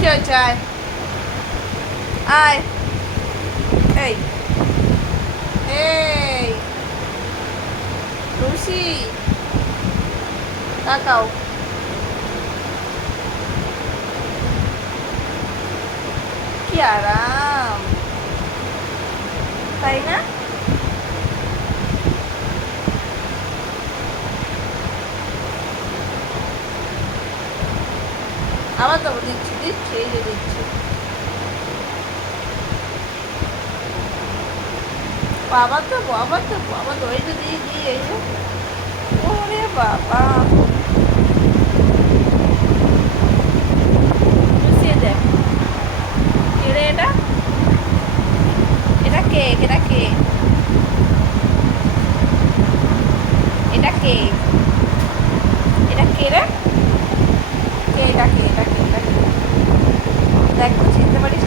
কি হয়েছে? আয় আয়, এই এই লুসি, তাকাও। কি আরাম, তাই না? আবার তো দিচ্ছি দিচ্ছি, এই যে দিচ্ছি। আবার দেবো, আবার দেবো, আবার দইটা দিয়ে দিয়ে এই যে। ওরে বাবা, লুচিয়ে দেখ। কে রে এটা? এটা কে? এটা কে? এটা কে? এটা কে রে? কে? এটা কে? এটা কে? এটা কে? দেখ তো চিনতে পারিস